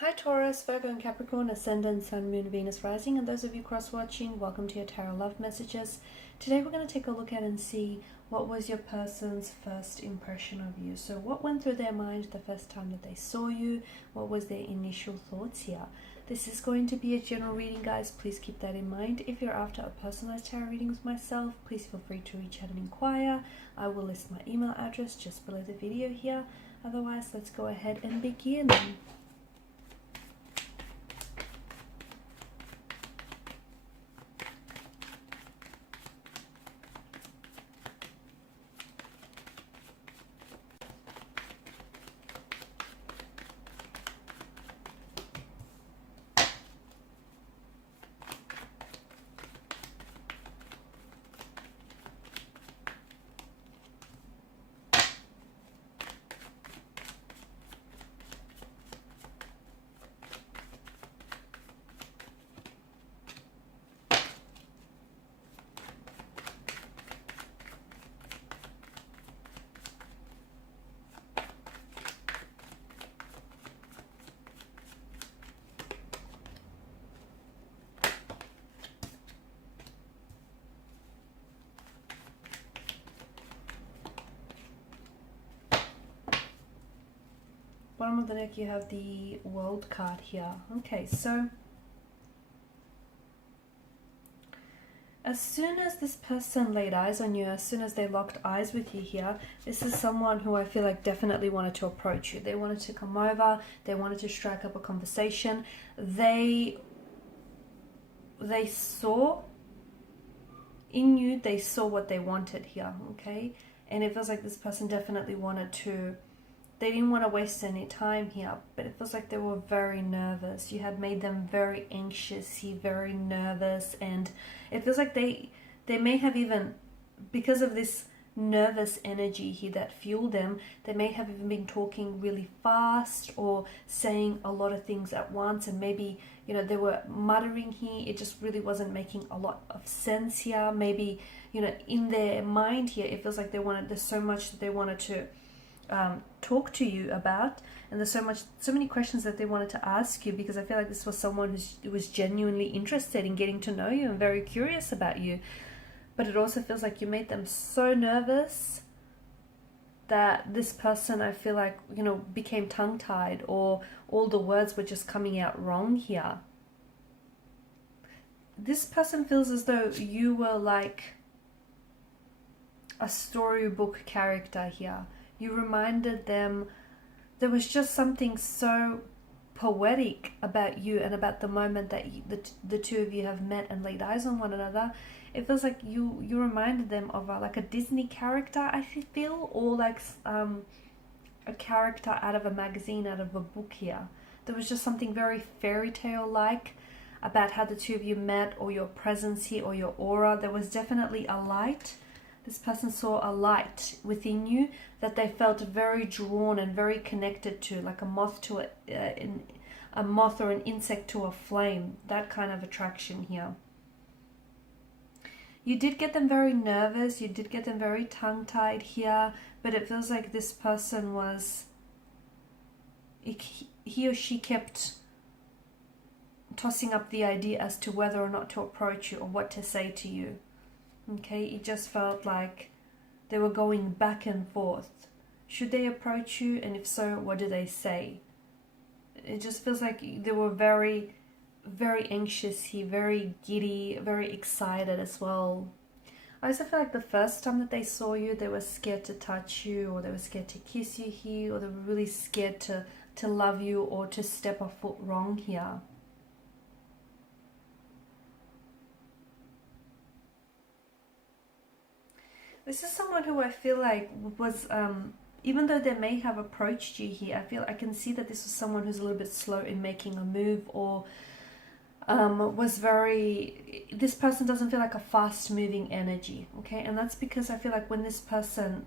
Hi Taurus, Virgo and Capricorn, Ascendant, Sun, Moon, Venus, Rising, and those of you cross-watching, welcome to your Tarot Love Messages. Today we're going to take a look at and see what was your person's first impression of you. So what went through their mind the first time that they saw you? What was their initial thoughts here? This is going to be a general reading, guys. Please keep that in mind. If you're after a personalized tarot reading with myself, please feel free to reach out and inquire. I will list my email address just below the video here. Otherwise, let's go ahead and begin. Bottom of the deck, you have the World card here. Okay, so as soon as this person laid eyes on you, as soon as they locked eyes with you here, this is someone who I feel like definitely wanted to approach you. They wanted to come over, they wanted to strike up a conversation. They saw in you, they saw what they wanted here, okay? And it feels like this person definitely wanted to, they didn't want to waste any time here, but it feels like they were very nervous. You had made them very anxious, very nervous, and it feels like they may have even, because of this nervous energy here that fueled them, they may have even been talking really fast or saying a lot of things at once, and maybe, you know, they were muttering here. It just really wasn't making a lot of sense here. Maybe, you know, in their mind here, it feels like there's so much that they wanted to talk to you about, and there's so many questions that they wanted to ask you, because I feel like this was someone who was genuinely interested in getting to know you and very curious about you. But it also feels like you made them so nervous that this person, I feel like, you know, became tongue-tied, or all the words were just coming out wrong here. This person feels as though you were like a storybook character here. You reminded them, there was just something so poetic about you and about the moment that the two of you have met and laid eyes on one another. It feels like you reminded them of like a Disney character, I feel, or like a character out of a magazine, out of a book here. There was just something very fairy tale like about how the two of you met, or your presence here, or your aura. There was definitely a light. This person saw a light within you that they felt very drawn and very connected to, like a moth to a moth or an insect to a flame. That kind of attraction here. You did get them very nervous. You did get them very tongue-tied here. But it feels like this person was, he or she kept tossing up the idea as to whether or not to approach you or what to say to you. Okay, it just felt like they were going back and forth. Should they approach you? And if so, what do they say? It just feels like they were very, very anxious here, very giddy, very excited as well. I also feel like the first time that they saw you, they were scared to touch you, or they were scared to kiss you here, or they were really scared to love you, or to step a foot wrong here. This is someone who I feel like was, even though they may have approached you here, I can see that this was someone who's a little bit slow in making a move, or was very, this person doesn't feel like a fast moving energy, okay? And that's because I feel like when this person,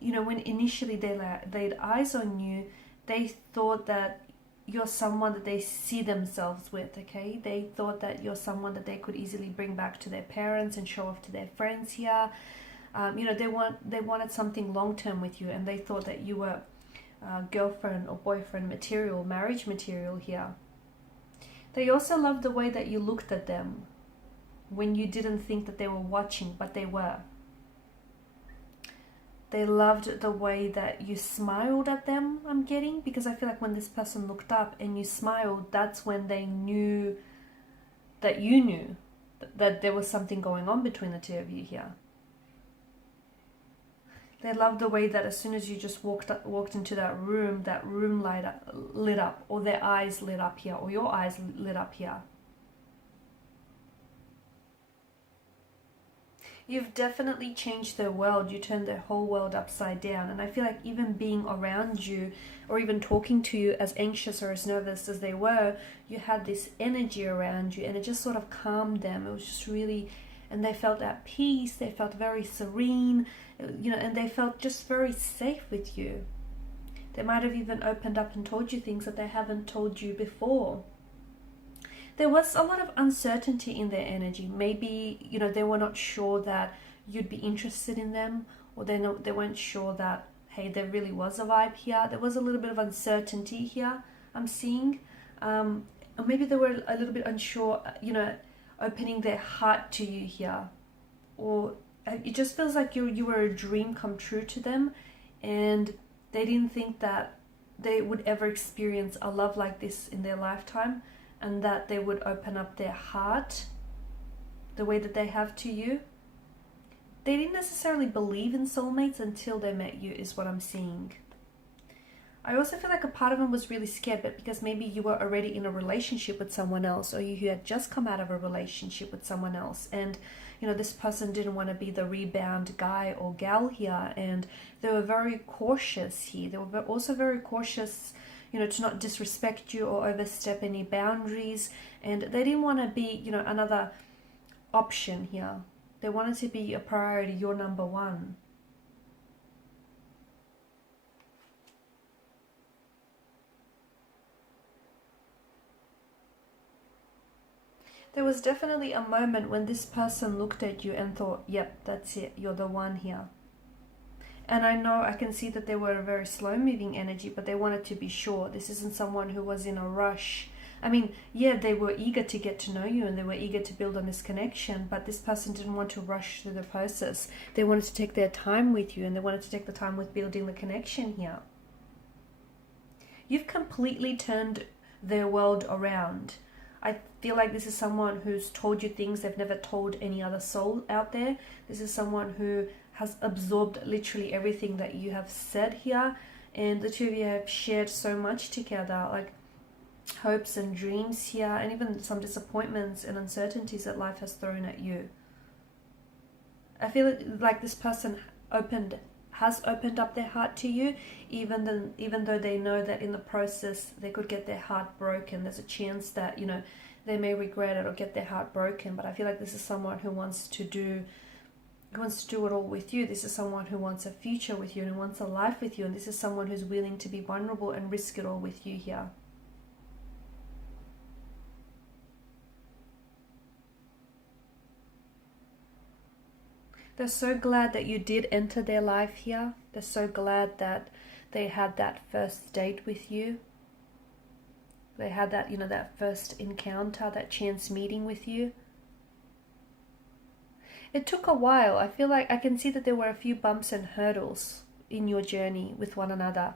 you know, when initially they laid eyes on you, they thought that you're someone that they see themselves with, okay? They thought that you're someone that they could easily bring back to their parents and show off to their friends here. You know, they wanted something long-term with you, and they thought that you were girlfriend or boyfriend material, marriage material here. They also loved the way that you looked at them when you didn't think that they were watching, but they were. They loved the way that you smiled at them, I'm getting, because I feel like when this person looked up and you smiled, that's when they knew that you knew that there was something going on between the two of you here. They loved the way that as soon as you just walked into that room lit up, or their eyes lit up here, or your eyes lit up here. You've definitely changed their world. You turned their whole world upside down. And I feel like even being around you or even talking to you, as anxious or as nervous as they were, you had this energy around you and it just sort of calmed them. It was just really, and they felt at peace. They felt very serene, you know, and they felt just very safe with you. They might have even opened up and told you things that they haven't told you before. There was a lot of uncertainty in their energy. Maybe, you know, they were not sure that you'd be interested in them, or they weren't sure that, hey, there really was a vibe here. There was a little bit of uncertainty here, I'm seeing. Or maybe they were a little bit unsure, you know, opening their heart to you here. Or it just feels like you were a dream come true to them, and they didn't think that they would ever experience a love like this in their lifetime, and that they would open up their heart the way that they have to you. They didn't necessarily believe in soulmates until they met you, is what I'm seeing. I also feel like a part of them was really scared, but because maybe you were already in a relationship with someone else, or you had just come out of a relationship with someone else, and you know, this person didn't want to be the rebound guy or gal here, and they were very cautious here. They were also very cautious, you know, to not disrespect you or overstep any boundaries. And they didn't want to be, you know, another option here. They wanted to be a priority, your number one. There was definitely a moment when this person looked at you and thought, yep, that's it, you're the one here. And I know, I can see that they were a very slow moving energy, but they wanted to be sure. This isn't someone who was in a rush. I mean, yeah, they were eager to get to know you and they were eager to build on this connection, but this person didn't want to rush through the process. They wanted to take their time with you, and they wanted to take the time with building the connection here. You've completely turned their world around. I feel like this is someone who's told you things they've never told any other soul out there. This is someone who has absorbed literally everything that you have said here, and the two of you have shared so much together, like hopes and dreams here, and even some disappointments and uncertainties that life has thrown at you. I feel like this person has opened up their heart to you, even though they know that in the process they could get their heart broken. There's a chance that, you know, they may regret it or get their heart broken, but I feel like this is someone who wants to do it all with you. This is someone who wants a future with you and who wants a life with you, and this is someone who's willing to be vulnerable and risk it all with you here. They're so glad that you did enter their life here. They're so glad that they had that first date with you. They had that, you know, that first encounter, that chance meeting with you. It took a while. I feel like I can see that there were a few bumps and hurdles in your journey with one another.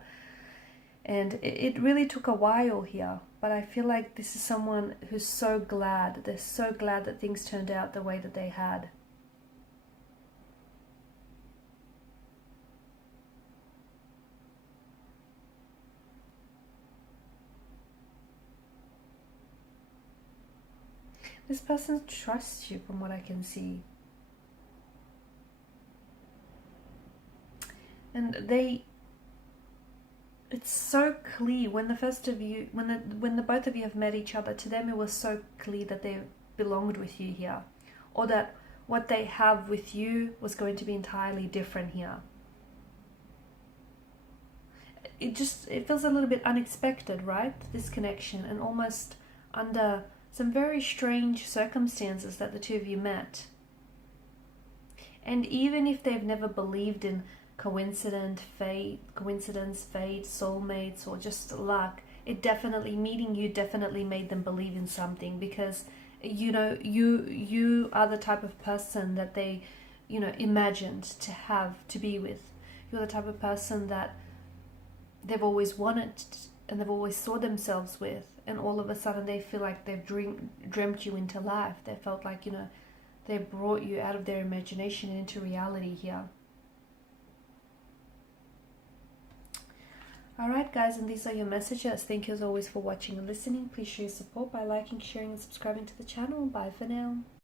And it really took a while here. But I feel like this is someone who's so glad. They're so glad that things turned out the way that they had. This person trusts you from what I can see. And it's so clear when the both of you have met each other, to them it was so clear that they belonged with you here, or that what they have with you was going to be entirely different here. It feels a little bit unexpected, right? This connection, and almost under some very strange circumstances that the two of you met. And even if they've never believed in coincidence, fate, soulmates, or just luck. It definitely, meeting you definitely made them believe in something, because you know, you are the type of person that they, you know, imagined to have, to be with. You're the type of person that they've always wanted and they've always saw themselves with, and all of a sudden they feel like they've dreamt you into life. They felt like, you know, they brought you out of their imagination into reality here. Alright guys, and these are your messages. Thank you as always for watching and listening. Please show your support by liking, sharing and subscribing to the channel. Bye for now.